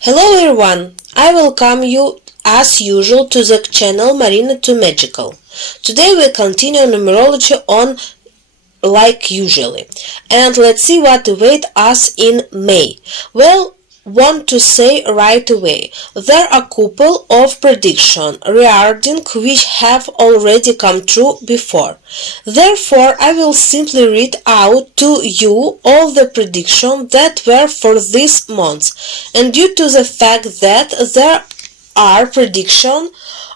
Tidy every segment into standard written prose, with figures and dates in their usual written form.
Hello everyone, I welcome you as usual to the channel Marina to Magical. Today we continue numerology on like usually, and let's see what awaits us in May. Well, want to say right away, there are a couple of predictions regarding which have already come true before. Therefore, I will simply read out to you all the predictions that were for this month, and due to the fact that there are predictions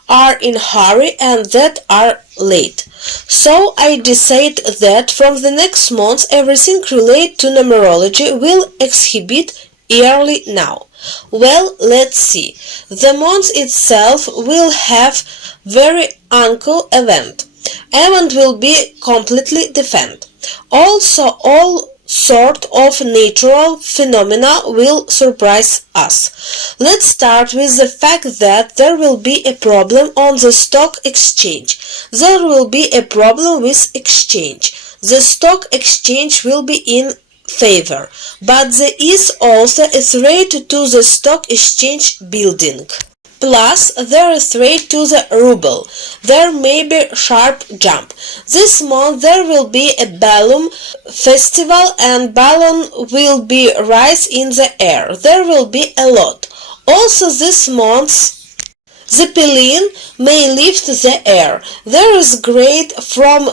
are in hurry and that are late. So I decide that from the next month everything related to numerology will exhibit yearly now. Well, let's see. The month itself will have very uncle event. Event will be completely different. Also, all sort of natural phenomena will surprise us. Let's start with the fact that there will be a problem on the stock exchange. There will be a problem with exchange. The stock exchange will be in favor, but there is also a threat to the stock exchange building. Plus, there is threat to the ruble. There may be sharp jump. This month there will be a balloon festival and balloon will be rise in the air. There will be a lot. Also this month Zeppelin may lift the air. There is great from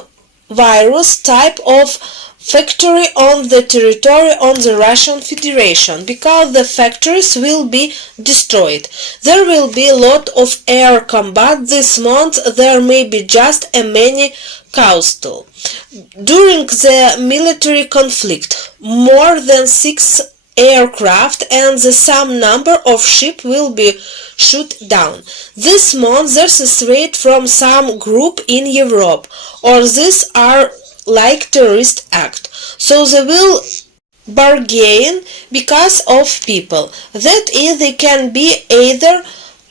virus type of factory on the territory of the Russian Federation because the factories will be destroyed. There will be a lot of air combat this month. There may be just a many coastal. During the military conflict, more than 6 aircraft and the same number of ships will be shot down. This month there's a threat from some group in Europe, or these are like terrorist act. So they will bargain because of people. That is, they can be either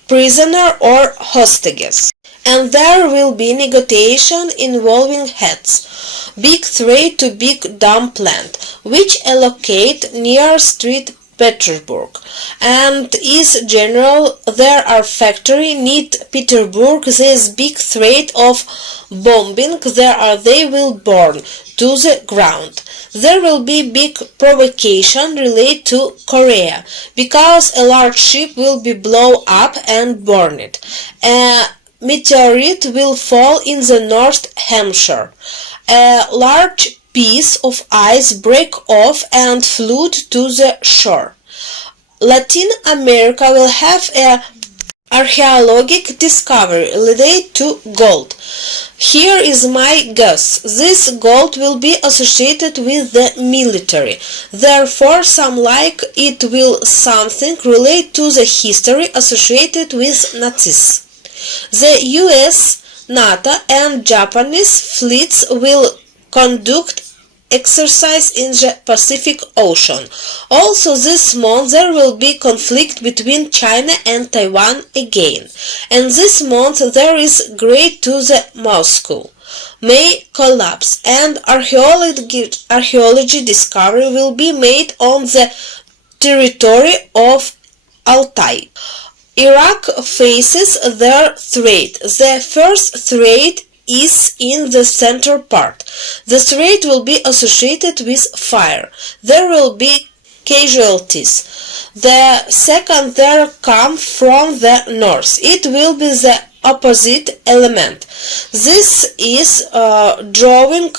prisoner or hostages. And there will be negotiation involving heads. Big threat to big dump plant, which allocate near St. Petersburg, and is general there are factory need Petersburg. This big threat of bombing there are they will burn to the ground. There will be big provocation related to Korea because a large ship will be blown up and burned. A meteorite will fall in the North Hampshire. A large piece of ice break off and float to the shore. Latin America will have a archaeological discovery related to gold. Here is my guess. This gold will be associated with the military. Therefore, some like it will something relate to the history associated with Nazis. The US, NATO and Japanese fleets will conduct exercise in the Pacific Ocean. Also this month there will be conflict between China and Taiwan again. And this month there is great to the Moscow may collapse and archaeology discovery will be made on the territory of Altai. Iraq faces their threat. The first threat is in the center part. The threat will be associated with fire. There will be casualties. The second there come from the north. It will be the opposite element. This is drawing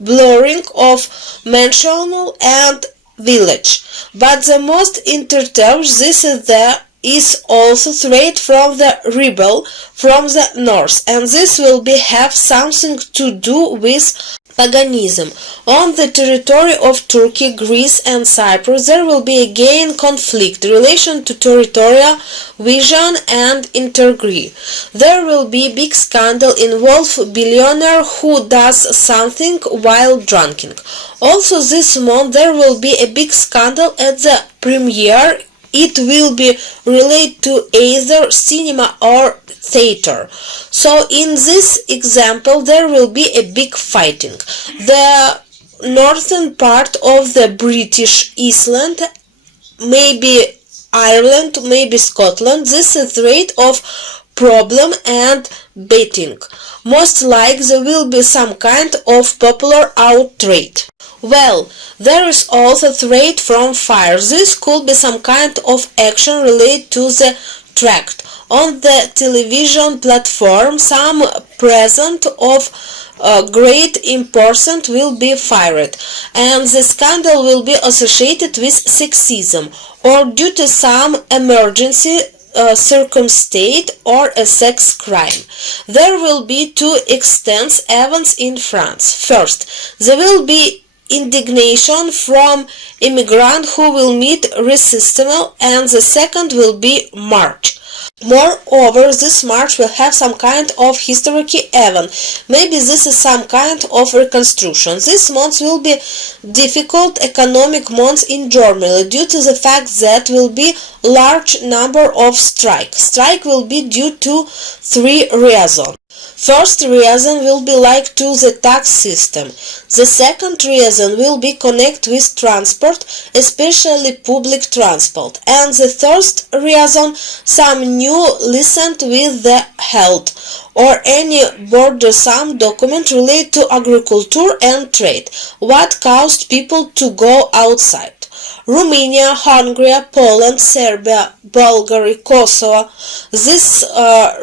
blurring of mansional and village. But the most interesting this is also threat from the rebel from the north, and this will be have something to do with paganism. On the territory of Turkey, Greece and Cyprus there will be again conflict relation to territorial vision and integrity. There will be big scandal involve billionaire who does something while drinking. Also this month there will be a big scandal at the premiere. It will be related to either cinema or theater. So in this example there will be a big fighting. The northern part of the British Island may be Ireland, maybe Scotland. This is threat of problem and betting. Most like there will be some kind of popular outrage. Well, there is also threat from fire. This could be some kind of action related to the tract. On the television platform, some present of great importance will be fired, and the scandal will be associated with sexism or due to some emergency circumstance or a sex crime. There will be two extent events in France. First, there will be indignation from immigrants who will meet resistance, and the second will be march. Moreover, this march will have some kind of historical event. Maybe this is some kind of reconstruction. This month will be difficult economic month in Germany due to the fact that will be large number of strikes. Strike will be due to three reasons. First reason will be like to the tax system. The second reason will be connect with transport, especially public transport. And the third reason, some new listened with the health or any burdensome document related to agriculture and trade. What caused people to go outside? Romania, Hungary, Poland, Serbia, Bulgaria, Kosovo. This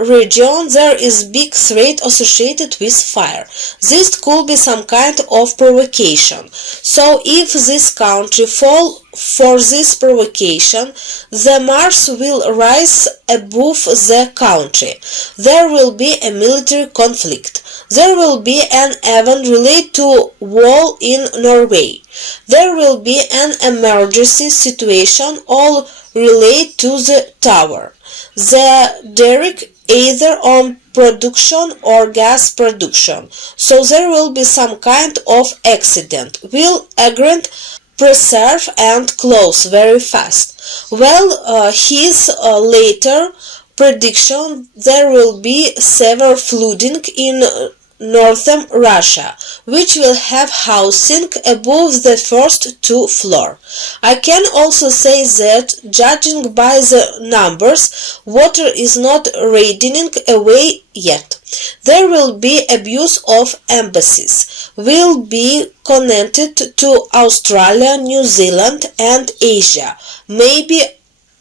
region there is big threat associated with fire. This could be some kind of provocation. So if this country fall for this provocation, the Mars will rise above the country. There will be a military conflict. There will be an event related to war in Norway. There will be an emergency situation all related to the tower. The derrick either on production or gas production. So there will be some kind of accident. Will agent preserve and close very fast. Well, his later prediction there will be severe flooding in northern Russia, which will have housing above the first two floors. I can also say that, judging by the numbers, water is not radiating away yet. There will be abuse of embassies, will be connected to Australia, New Zealand and Asia, maybe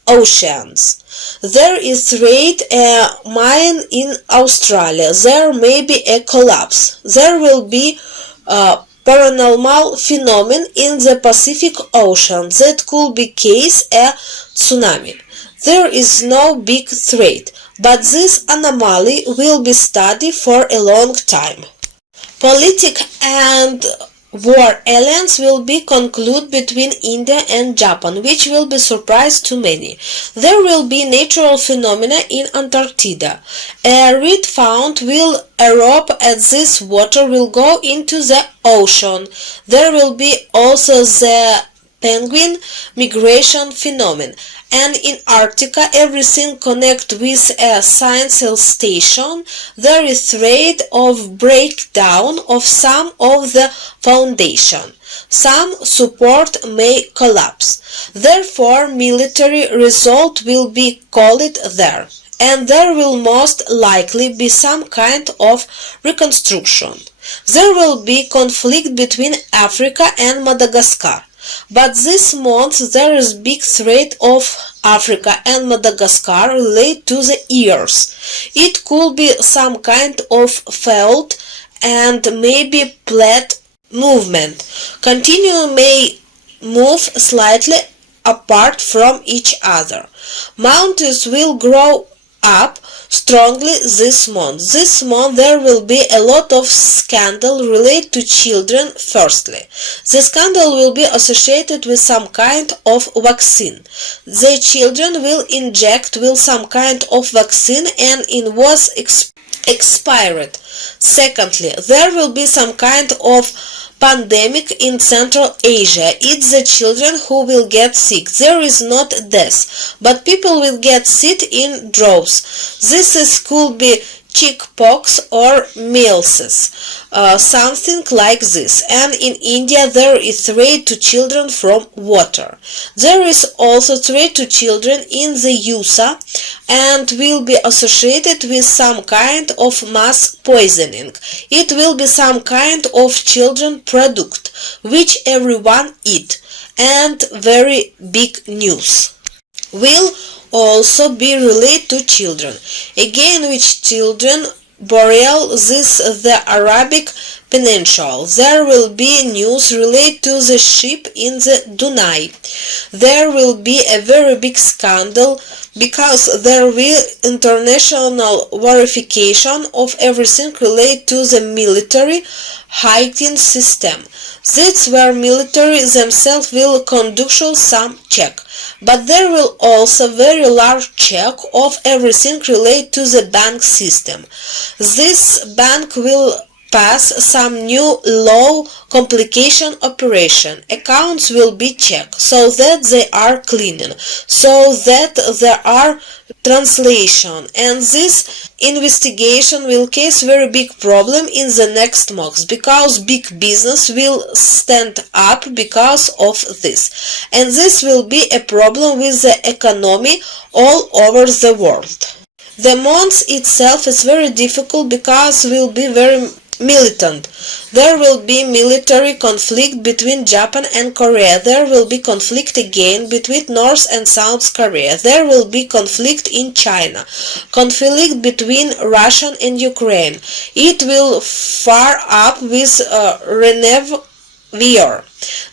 oceans. There is rate a mine in Australia. There may be a collapse. There will be a paranormal phenomenon in the Pacific Ocean. That could be case a tsunami. There is no big threat, but this anomaly will be studied for a long time. Political and war alliance will be concluded between India and Japan, which will be surprise to many. There will be natural phenomena in Antarctica. A reed found will erupt and this water will go into the ocean. There will be also the penguin migration phenomenon. And in Antarctica, everything connected with a science station. There is threat of breakdown of some of the foundation. Some support may collapse. Therefore, military result will be called there. And there will most likely be some kind of reconstruction. There will be conflict between Africa and Madagascar. But this month there is big threat of Africa and Madagascar related to the ears. It could be some kind of fault and maybe plate movement. Continue may move slightly apart from each other. Mountains will grow up strongly this month. This month there will be a lot of scandal related to children firstly. The scandal will be associated with some kind of vaccine. The children will inject with some kind of vaccine and it was expired. Secondly, there will be some kind of pandemic in Central Asia. It's the children who will get sick. There is not death, but people will get sick in droves. This could be chickpox or measles, something like this. And in India there is threat to children from water. There is also threat to children in the USA and will be associated with some kind of mass poisoning. It will be some kind of children product which everyone eat. And very big news will also be related to children. Again, which children burial this the Arabic Peninsula. There will be news related to the ship in the Dunai. There will be a very big scandal because there will be international verification of everything related to the military hiding system. That's where military themselves will conduct some check. But there will also very large check of everything related to the bank system. This bank will pass some new low complication operation. Accounts will be checked so that they are cleaning, so that there are translation, and this investigation will cause very big problem in the next months because big business will stand up because of this, and this will be a problem with the economy all over the world. The month itself is very difficult because will be very militant. There will be military conflict between Japan and Korea. There will be conflict again between North and South Korea. There will be conflict in China. Conflict between Russia and Ukraine. It will far up with Renewed war.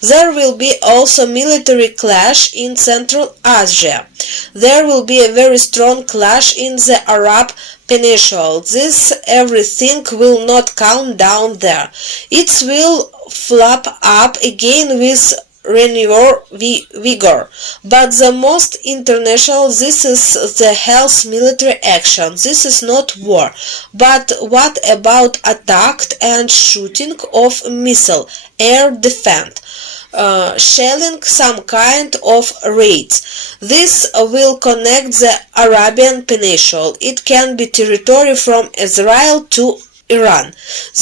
There will be also military clash in Central Asia. There will be a very strong clash in the Arab Peninsula. This everything will not calm down there. It will flap up again with renewed vigor. But the most international, this is the health military action. This is not war. But what about attack and shooting of missile, air defense? Shelling some kind of raids. This will connect the Arabian Peninsula. It can be territory from Israel to Iran.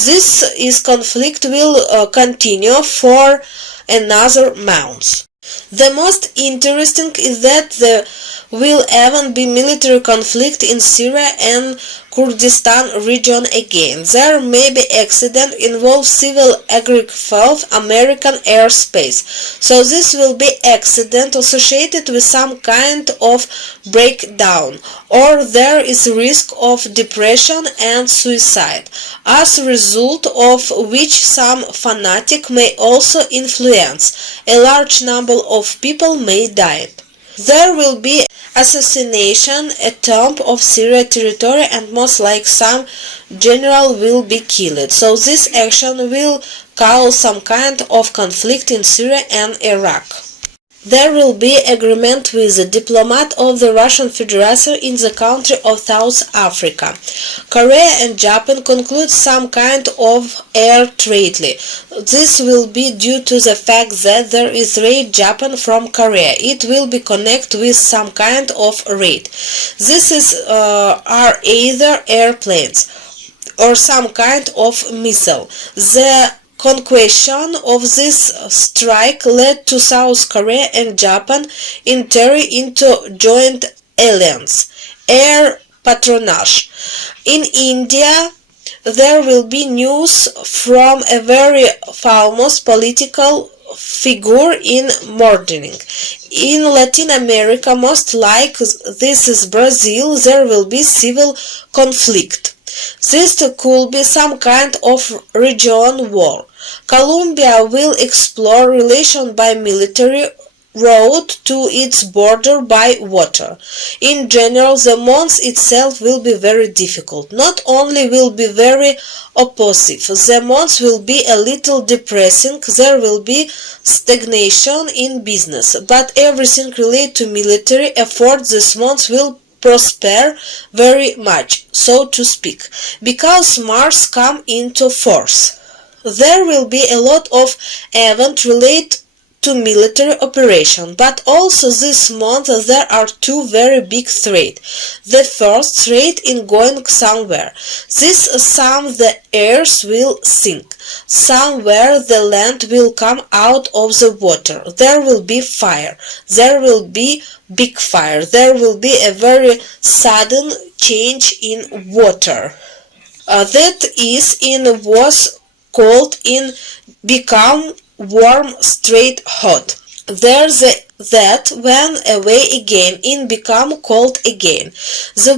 This conflict will continue for another month. The most interesting is that there will even be military conflict in Syria and Kurdistan region again. There may be accident involve civil aircraft, American airspace. So this will be accident associated with some kind of breakdown, or there is risk of depression and suicide, as a result of which some fanatic may also influence. A large number of people may die. There will be assassination, attempt of Syria territory, and most like some general will be killed. So this action will cause some kind of conflict in Syria and Iraq. There will be agreement with the diplomat of the Russian Federation in the country of South Africa. Korea and Japan conclude some kind of air treaty. This will be due to the fact that there is raid Japan from Korea. It will be connected with some kind of raid. This are either airplanes or some kind of missile. The conquest of this strike led to South Korea and Japan entering into joint alliance, air patronage. In India, there will be news from a very famous political figure in mourning. In Latin America, most like this is Brazil, there will be civil conflict. This could be some kind of region war. Colombia will explore relation by military road to its border by water. In general, the month itself will be very difficult. Not only will be very oppressive, the month will be a little depressing, there will be stagnation in business, but everything related to military effort this month will prosper very much, so to speak, because Mars come into force. There will be a lot of events related to military operation, but also this month there are two very big threats. The first threat in going somewhere. This some the earth will sink. Somewhere the land will come out of the water. There will be fire. There will be big fire. There will be a very sudden change in water. That is in was cold in become warm straight hot. There's that when away again in become cold again. The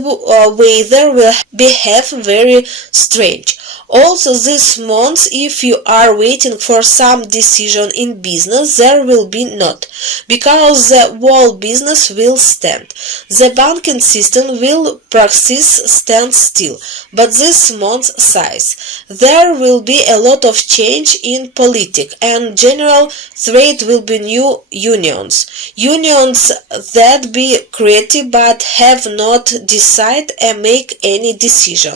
weather will behave very strange. Also this month, if you are waiting for some decision in business, there will be not, because the whole business will stand. The banking system will practice stand still, but this month size. There will be a lot of change in politics, and general trade will be new unions. Unions that be creative but have not decided and make any decision.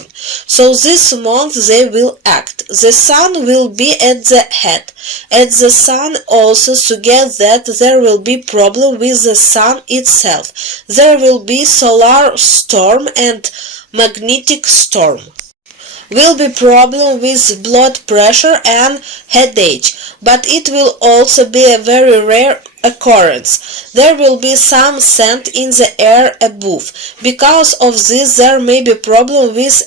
So this month they will act. The sun will be at the head. At the sun also suggests that there will be problem with the sun itself. There will be solar storm and magnetic storm. Will be problem with blood pressure and headache, but it will also be a very rare occurrence. There will be some sand in the air above. Because of this there may be problem with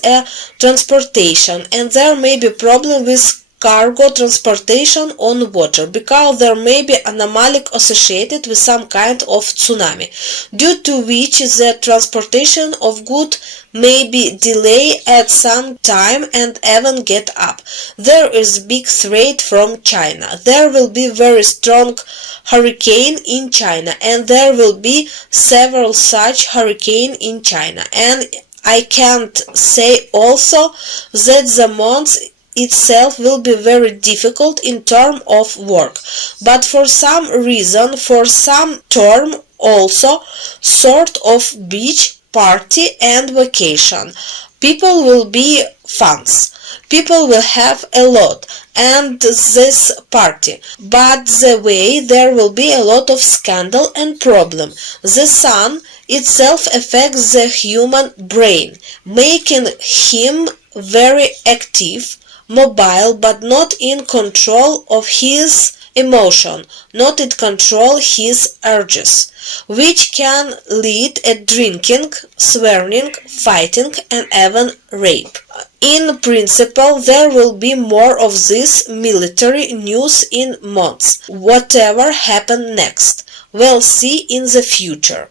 transportation, and there may be problem with cargo transportation on water, because there may be anomaly associated with some kind of tsunami, due to which the transportation of goods may be delayed at some time and even get up. There is big threat from China. There will be very strong hurricane in China, and there will be several such hurricane in China. And I can't say also that the month itself will be very difficult in terms of work, but for some reason, for some term also, sort of beach party and vacation. People will be fans. People will have a lot and this party, but the way there will be a lot of scandal and problem. The sun itself affects the human brain, making him very active, mobile, but not in control of his emotion, not in control his urges, which can lead to drinking, swearing, fighting, and even rape. In principle, there will be more of this military news in months. Whatever happens next, we'll see in the future.